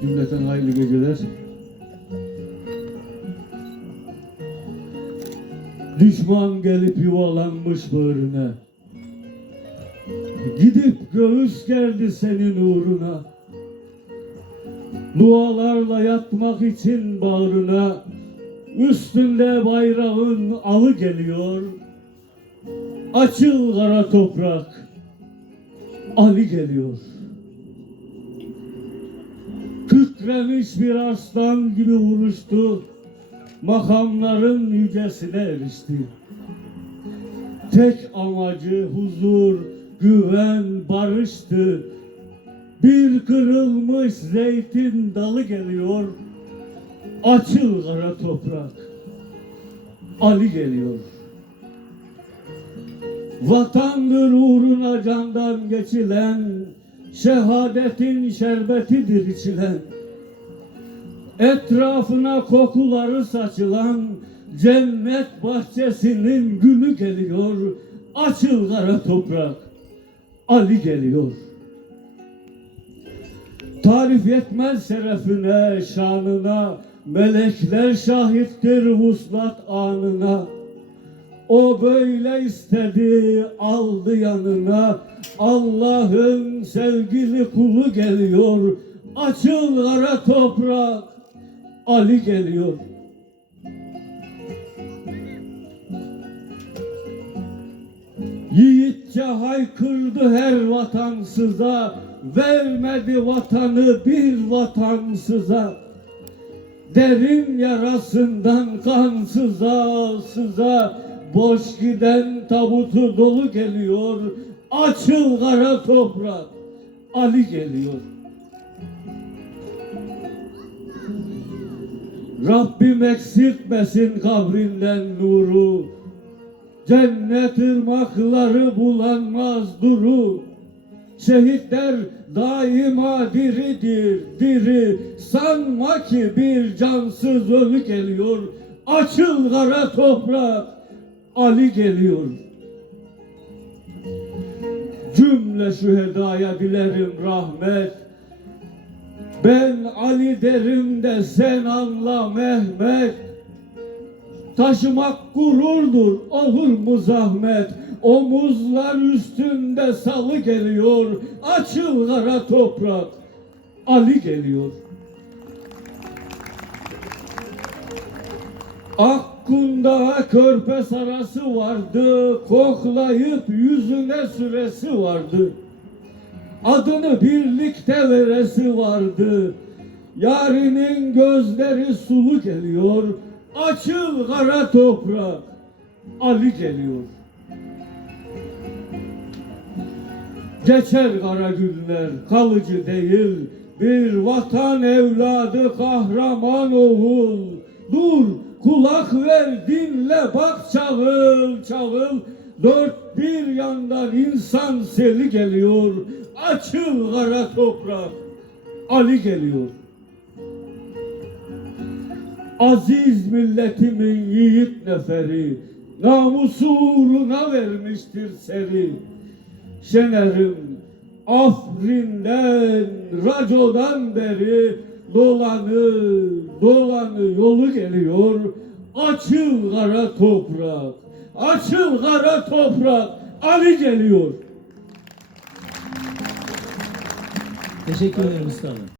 Cümleten hayırlı geceler. Düşman gelip yuvalanmış bağrına. Gidip göğüs geldi senin uğruna. Dualarla yatmak için bağrına. Üstünde bayrağın alı geliyor. Açıl kara toprak. Ali geliyor. Kükremiş bir aslan gibi vuruştu. Makamların yücesine erişti. Tek amacı huzur, güven, barıştı. Bir kırılmış zeytin dalı geliyor. Açıl kara toprak. Ali geliyor. Vatandır uğruna candan geçilen, şehadetin şerbetidir içilen. Etrafına kokuları saçılan cennet bahçesinin gülü geliyor. Açıl kara toprak. Ali geliyor. Tarif yetmez şerefine, şanına, melekler şahittir vuslat anına. O böyle istedi, aldı yanına. Allah'ın sevgili kulu geliyor. Açıl kara toprak, Ali geliyor. Yiğitçe haykırdı her vatansıza, vermedi vatanı bir vatansıza. Derin yarasından kan sıza sıza, boş giden tabutu dolu geliyor. Açıl kara toprak, Ali geliyor. Rabbim eksiltmesin kabrinden nuru. Cennet ırmakları bulanmaz duru. Şehitler daima diridir, diri. Sanma ki bir cansız ölü geliyor. Açıl kara toprak, Ali geliyor. Cümle şühedaya dilerim rahmet. Ben Ali derim de sen anla Mehmet. Taşımak gururdur, olur mu zahmet? Omuzlar üstünde salı geliyor, açıl kara toprak, Ali geliyor. Akkunda körpe sarası vardı, koklayıp yüzüne süresi vardı. Adını birlikte veresi vardı. Yarinin gözleri sulu geliyor. Açıl kara toprak. Ali geliyor. Geçer kara günler kalıcı değil. Bir vatan evladı kahraman oğul. Dur kulak ver dinle bak çağıl çağıl. Dört bir yandan insan seli geliyor. Açıl kara toprak. Ali geliyor. Aziz milletimin yiğit neferi namusu uğruna vermiştir seri. Şenerim Afrin'den, Raco'dan beri dolanı, dolanı yolu geliyor. Açıl kara toprak, açıl kara toprak, Ali geliyor. Teşekkür ederim ustam.